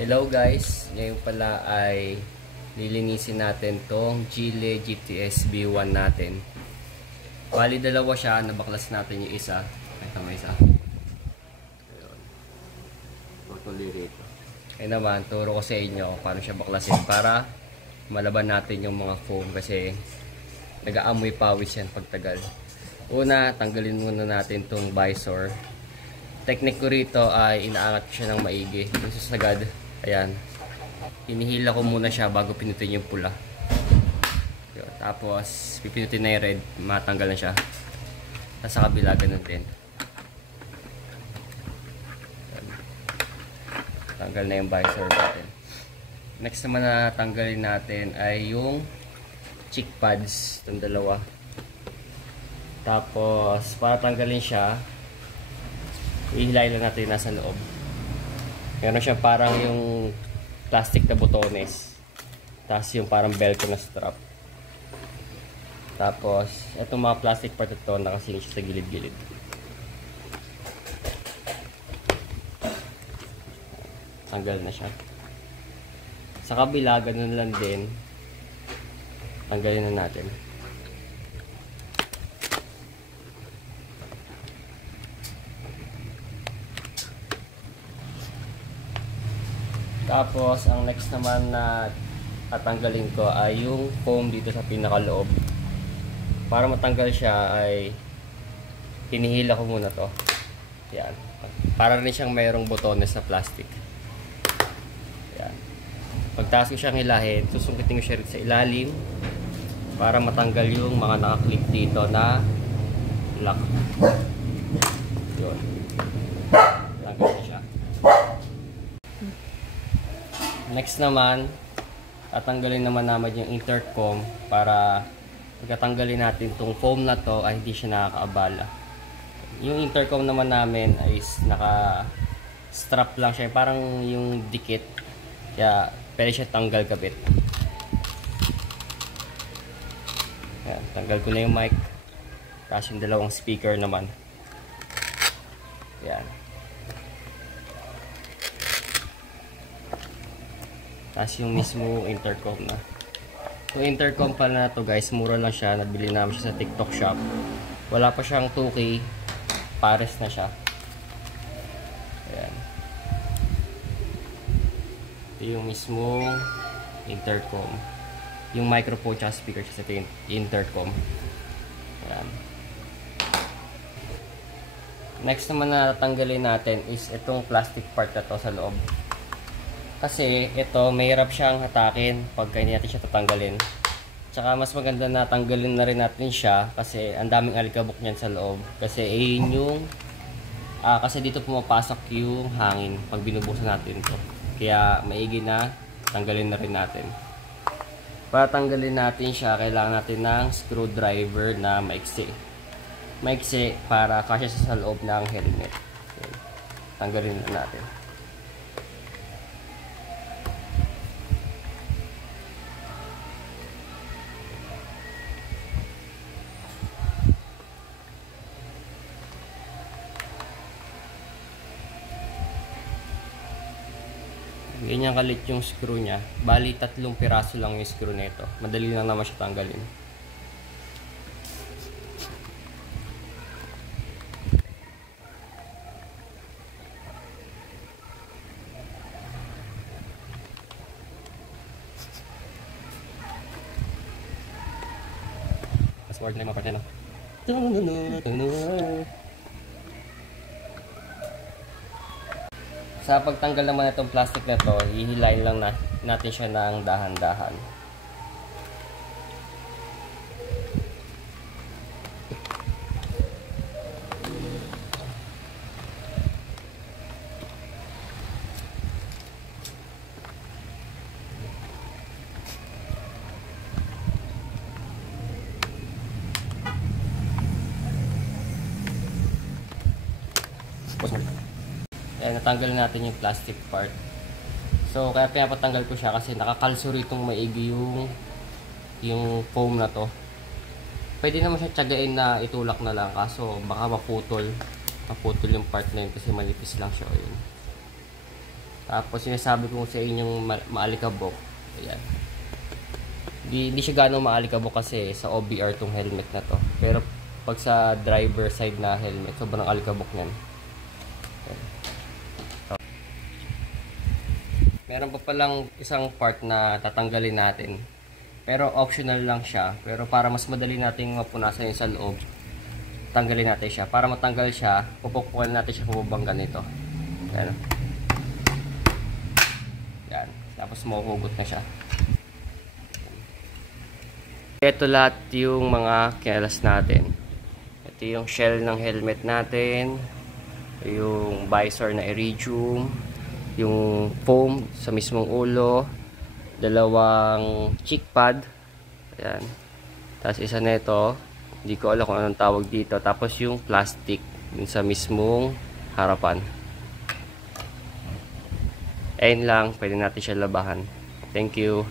Hello guys, ngayon pala ay lilinisin natin tong Geely GTS B1 natin. Bali dalawa siya, nabaklas natin yung isa. Ito may isa. Ayun. Tutuloy rito. Kaya naman, turo ko sa inyo paano siya baklasin para malaban natin yung mga foam kasi nag-aamoy pawis yan pagtagal. Una, tanggalin muna natin tong visor. Technique ko rito ay inaangat ko siya ng maigi. Yung susagad. Ayan. Hinihila ko muna siya bago pinutin yung pula. Yun. Tapos, pipinutin na yung red. Matanggal na siya. Tapos sa kabila, ganun din. Ayan. Tanggal na yung visor natin. Next naman na tanggalin natin ay yung cheek pads. Itong dalawa. Tapos, para tanggalin siya, ihilay lang natin nasa loob. Meron siya parang yung plastic na botones. Tapos yung parang velcro na strap. Tapos, itong mga plastic part ito, nakasingit siya sa gilid-gilid. Tanggal na siya. Sa kabila, ganun lang din. Tanggalin na natin. Tapos, ang next naman na tatanggalin ko ay yung foam dito sa pinakaloob. Para matanggal siya ay hinihila ko muna to. Yan. Para rin siyang mayroong botones na plastic. Yan. Pagtaas ko siyang hilahin, susungkitin ko siya sa ilalim para matanggal yung mga nakaklip dito na lock. Yun. Tanggal na siya. Next naman, tatanggalin naman yung intercom para pagkatanggalin natin itong foam na to ay hindi siya nakakaabala. Yung intercom naman namin ay naka-strap lang siya, parang yung dikit. Kaya pwede siya tanggal kabit. Ayan, tanggal ko na yung mic. Tapos yung dalawang speaker naman. Ayan. Tapos yung mismo intercom na. So intercom pala na to guys, mura lang siya. Nabili namin siya sa TikTok shop. Wala pa siyang 2K. Pares na siya. Ayan. Ito yung mismo intercom. Yung microphone tsaka speaker siya sa intercom. Ayan. Next naman na tatanggalin natin is itong plastic part na to sa loob. Kasi ito, mahirap siyang hatakin pagka hindi natin siya tatanggalin. Tsaka mas maganda na tanggalin na rin natin siya kasi ang daming alikabok niyan sa loob. Kasi yung kasi dito pumapasok yung hangin pag binubuksan natin ito. Kaya maigi na tanggalin na rin natin. Para tanggalin natin siya, kailangan natin ng screwdriver na maiksi. Maiksi para kasya sa loob ng helmet. Okay. Tanggalin na natin. Ganyan kalit yung screw niya. Bali, 3 piraso lang yung screw nito. Madali lang naman siya tanggalin. Password na yung mga parte na. Sa pagtanggal naman itong plastic na to, hihilain lang natin siya ng dahan-dahan. Ayan, natanggal natin yung plastic part. So, kaya pinapatanggal ko siya kasi nakakalso ritong maigi yung foam na to. Pwede naman siya tiyagain na itulak na lang kaso baka maputol yung part na yun kasi manipis lang siya. Ayun. Tapos sinasabi ko sa inyong maalikabok. Ayan. Di siya gano'ng maalikabok kasi sa OBR tong helmet na to. Pero pag sa driver side na helmet, sobrang alikabok niyan. Meron pa palang isang part na tatanggalin natin. Pero optional lang siya. Pero para mas madali nating mapunasan yung sa loob, tanggalin natin siya. Para matanggal siya, pupukpukan natin siya pababang ganito. Ayan. Yan. Tapos mahuhugot na siya. Ito lahat yung mga kinalas natin. Ito yung shell ng helmet natin. Yung visor na iridium. Yung foam sa mismong ulo. Dalawang cheek pad. Ayan. Tapos isa nito. Hindi ko alam kung anong tawag dito. Tapos yung plastic. Yung sa mismong harapan. Ayun lang, pwede natin siya labahan. Thank you.